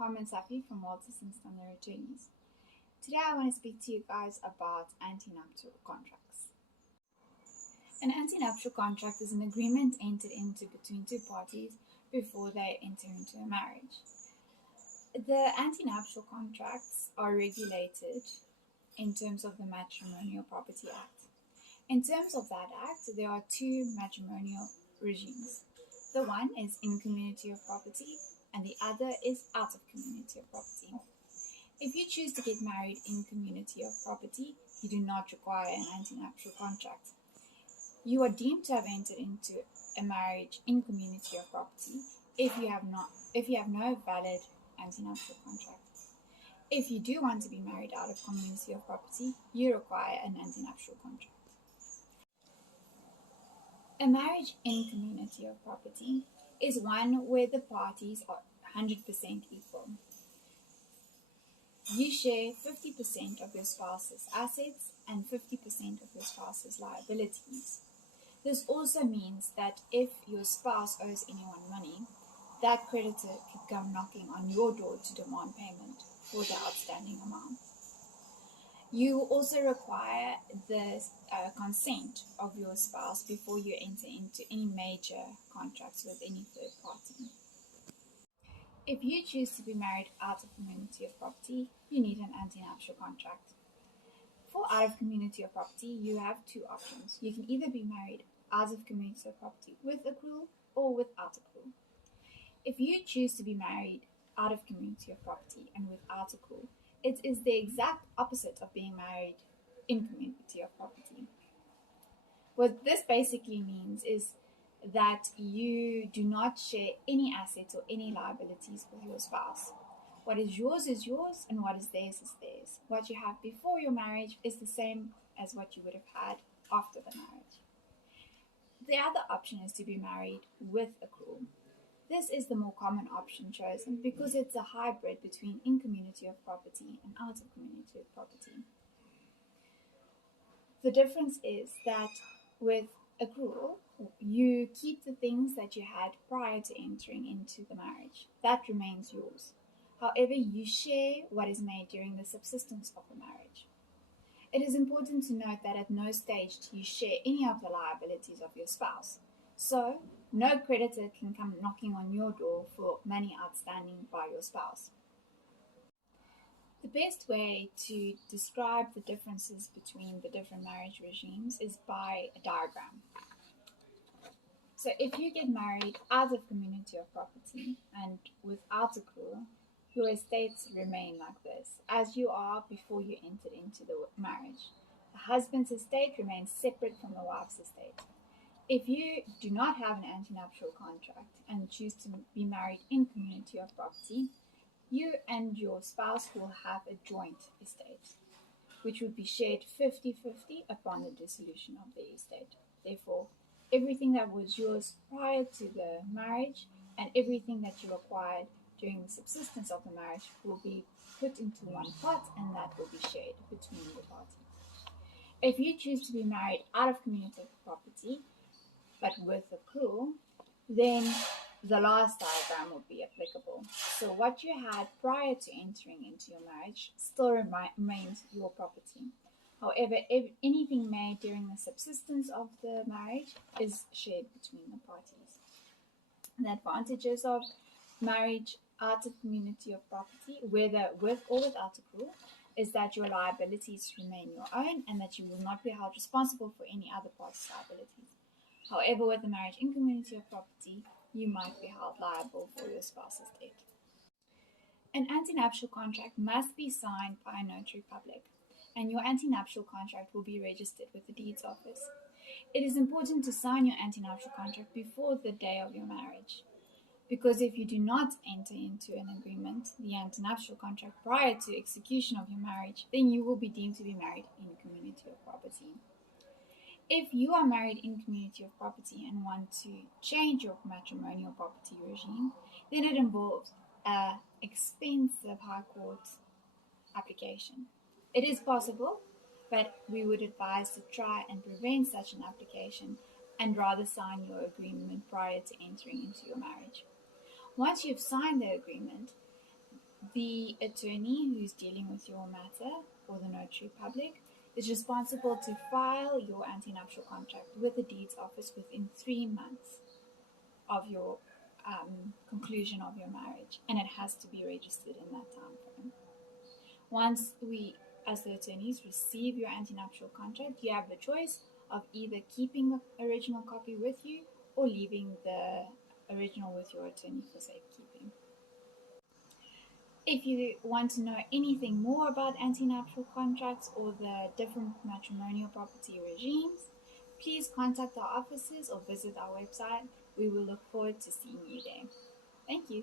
Carmen Saffy from Walters and Standard Attorneys. Today I want to speak to you guys about antenuptial contracts. An antenuptial contract is an agreement entered into between two parties before they enter into a marriage. The antenuptial contracts are regulated in terms of the Matrimonial Property Act. In terms of that act, there are two matrimonial regimes. The one is in community of property and the other is out of community of property. If you choose to get married in community of property, you do not require an antenuptial contract. You are deemed to have entered into a marriage in community of property if you have no valid antenuptial contract. If you do want to be married out of community of property, you require an antenuptial contract. A marriage in community of property is one where the parties are 100% equal. You share 50% of your spouse's assets and 50% of your spouse's liabilities. This also means that if your spouse owes anyone money, that creditor could come knocking on your door to demand payment for the outstanding amount. You also require the consent of your spouse before you enter into any major contracts with any third party. If you choose to be married out of community of property, you need an antenuptial contract. For out of community of property, you have two options. You can either be married out of community of property with accrual or without accrual. If you choose to be married out of community of property and without accrual, it is the exact opposite of being married in community of property. What this basically means is that you do not share any assets or any liabilities with your spouse. What is yours, and what is theirs is theirs. What you have before your marriage is the same as what you would have had after the marriage. The other option is to be married with accrual. This is the more common option chosen because it's a hybrid between in community of property and out of community of property. The difference is that with accrual, you keep the things that you had prior to entering into the marriage. That remains yours. However, you share what is made during the subsistence of the marriage. It is important to note that at no stage do you share any of the liabilities of your spouse. So, no creditor can come knocking on your door for money outstanding by your spouse. The best way to describe the differences between the different marriage regimes is by a diagram. So if you get married out of community of property and without accrual, your estates remain like this, as you are before you entered into the marriage. The husband's estate remains separate from the wife's estate. If you do not have an antenuptial contract and choose to be married in community of property, you and your spouse will have a joint estate, which would be shared 50-50 upon the dissolution of the estate. Therefore, everything that was yours prior to the marriage and everything that you acquired during the subsistence of the marriage will be put into one pot and that will be shared between the parties. If you choose to be married out of community of property, but with accrual, then the last diagram would be applicable. So what you had prior to entering into your marriage still remains your property. However, if anything made during the subsistence of the marriage is shared between the parties. The advantages of marriage out of community of property, whether with or without accrual, is that your liabilities remain your own and that you will not be held responsible for any other party's liabilities. However, with a marriage in community of property, you might be held liable for your spouse's debt. An antenuptial contract must be signed by a notary public, and your antenuptial contract will be registered with the deeds office. It is important to sign your antenuptial contract before the day of your marriage, because if you do not enter into an agreement, the antenuptial contract prior to execution of your marriage, then you will be deemed to be married in community of property. If you are married in community of property and want to change your matrimonial property regime, then it involves an expensive high court application. It is possible, but we would advise to try and prevent such an application and rather sign your agreement prior to entering into your marriage. Once you've signed the agreement, The attorney who's dealing with your matter, or the notary public, is responsible to file your antenuptial contract with the deeds office within 3 months of your conclusion of your marriage, and it has to be registered in that time frame. Once we, as the attorneys, receive your antenuptial contract, you have the choice of either keeping the original copy with you or leaving the original with your attorney for safekeeping. If you want to know anything more about antenuptial contracts or the different matrimonial property regimes, please contact our offices or visit our website. We will look forward to seeing you there. Thank you.